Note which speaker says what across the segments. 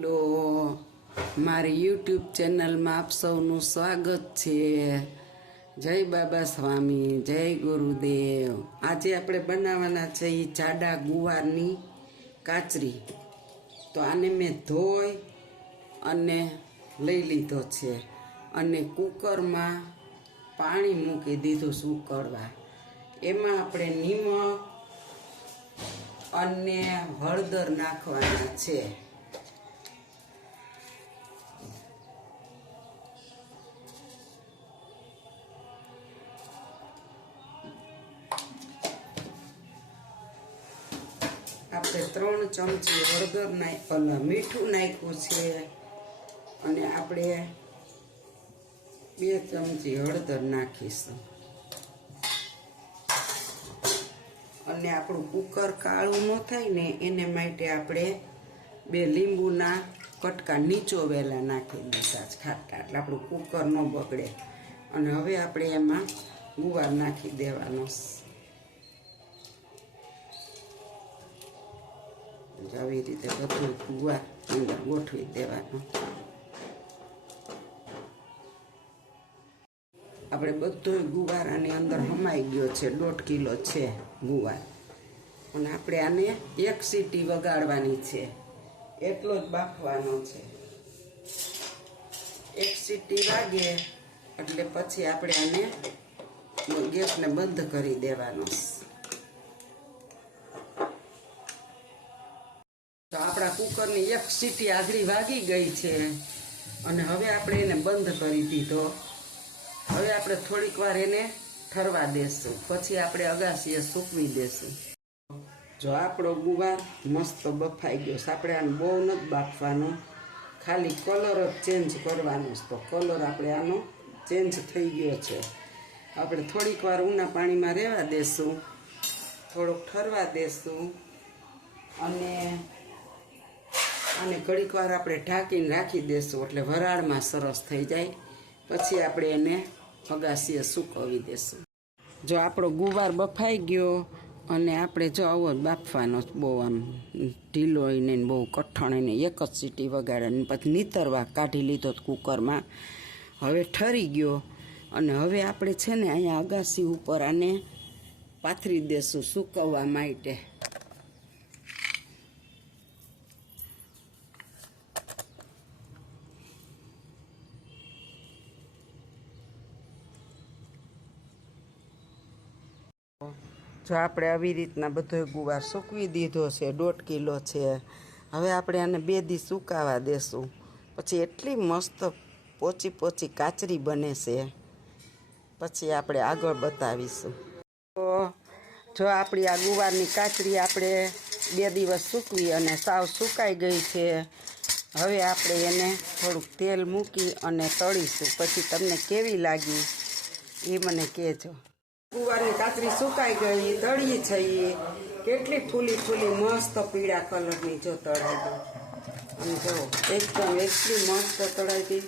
Speaker 1: Hello, મારી YouTube ચેનલમાં આપ સૌનું સ્વાગત છે. જય બાબા સ્વામી, જય ગુરુદેવ. આજે આપણે બનાવવાના છે એ જાડા ગુવારની કાચરી. તો આને મેં ધોઈ અને લઈ લીધો છે અને કુકરમાં પાણી મૂકી દીધું સુકળવા. એમાં આપણે નિમક અને હળદર નાખવાના છે. આપણે ત્રણ ચમચી હળદર નાખ મીઠું નાખ્યું છે. અને આપણે બે ચમચી હળદર નાખીશું. અને આપણું કુકર કાળું ન થાય ને, એને માટે આપણે બે લીંબુના કટકા નીચો વેલા નાખી દીધા ખાટા. એટલે આપણું કુકર ન બગડે. અને હવે આપણે એમાં ગુવાર નાખી દેવાનો છે આવી રીતે બધું ગુવાર અંદર ગોઠવી દેવાનું. આપણે બધો ગુવાર આની અંદર હમાઈ ગયો છે. દોઢ કિલો છે ગુવાર. અને આપણે આને એક સીટી વગાડવાની છે. એટલો જ બાફવાનો છે. એક સીટી વાગે એટલે પછી આપણે આને ગેસને બંધ કરી દેવાનો. કુકરની એક સીટી આગળી વાગી ગઈ છે. અને હવે આપણે એને બંધ કરી દીધો. હવે આપણે થોડીક વાર એને ઠરવા દેશું. પછી આપણે અગાસીએ સૂકવી દેશું. જો આપણો ગુવાર મસ્ત બફાઈ ગયો છે. આપણે આને બહુ નથી બાફવાનો. ખાલી કલર જ ચેન્જ કરવાનો છે. તો કલર આપણે આનો ચેન્જ થઈ ગયો છે. આપણે થોડીક વાર ઉના પાણીમાં રહેવા દેશું. થોડોક ઠરવા દેશું. અને આને ઘડીક વાર આપણે ઢાંકીને રાખી દેશું, એટલે વરાળમાં સરસ થઈ જાય. પછી આપણે એને અગાસીએ સૂકવી દેશું. જો આપણો ગુવાર બફાઈ ગયો, અને આપણે જો આવો બાફવાનો બહુ આમ ઢીલો ને બહુ કઠણ એને એક જ સીટી વગાડે પછી નીતરવા કાઢી લીધો કુકરમાં. હવે ઠરી ગયો, અને હવે આપણે છે ને અહીંયા અગાસી ઉપર આને પાથરી દેશું સૂકવવા માટે. જો આપણે આવી રીતના બધો ગુવાર સૂકવી દીધો છે, દોઢ કિલો છે. હવે આપણે આને બે દી સુકાવા દેશું. પછી એટલી મસ્ત પોચી પોચી કાચરી બને છે. પછી આપણે આગળ બતાવીશું. તો જો આપણી આ ગુવારની કાચરી આપણે બે દિવસ સૂકવી અને સાવ સુકાઈ ગઈ છે. હવે આપણે એને થોડુંક તેલ મૂકી અને તળીશું. પછી તમને કેવી લાગી એ મને કહેજો. ગુવારની કાતરી સુકાઈ ગઈ, તળી છે કેટલી ફૂલી ફૂલી મસ્ત પીળા કલરની જો તળાઈ ગઈ. અને જો એકદમ એટલી મસ્ત તળાઈ ગઈ.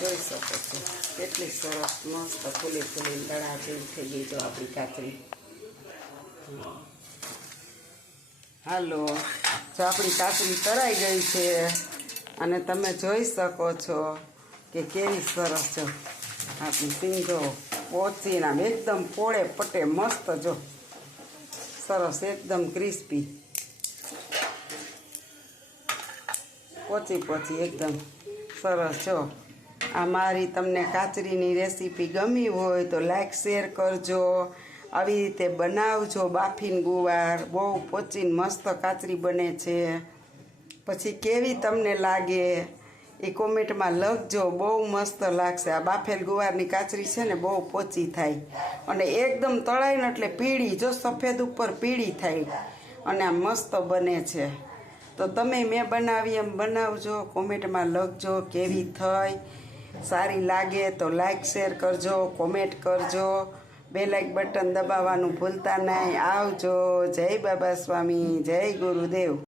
Speaker 1: જોઈ શકો છો, કેટલી સરસ મસ્ત ફૂલી ફૂલી તળા જેવી થઈ ગઈ જો આપણી કાતરી. હાલો, જો આપણી કાતરી તળાઈ ગઈ છે, અને તમે જોઈ શકો છો કે કેવી સરસ જો. આપણી સિંગો પોચીને આમ એકદમ પોળે પટે મસ્ત જો. સરસ, એકદમ ક્રિસ્પી. પોચી પોચી એકદમ સરસ જો. આ મારી તમને કાચરીની રેસીપી ગમી હોય તો લાઈક, શેર કરજો. આવી રીતે બનાવજો બાફીન ગુવાર. બહુ પોચીને મસ્ત કાચરી બને છે. પછી કેવી તમને લાગે? એ કોમેન્ટમાં લખજો, બહુ મસ્ત લાગશે. આ બાફેલ ગુવારની કાચરી છે ને બહુ પોચી થાય. અને એકદમ તળાય ને એટલે પીળી, જો સફેદ ઉપર પીળી થાય. અને આ મસ્ત બને છે. તો તમે મેં બનાવી એમ બનાવજો, કોમેન્ટમાં લખજો કેવી થઈ. સારી લાગે તો લાઈક, શેર કરજો, કોમેન્ટ કરજો. બે લાઈક બટન દબાવવાનું ભૂલતા નહીં. આવજો. જય બાબા સ્વામી. જય ગુરુદેવ.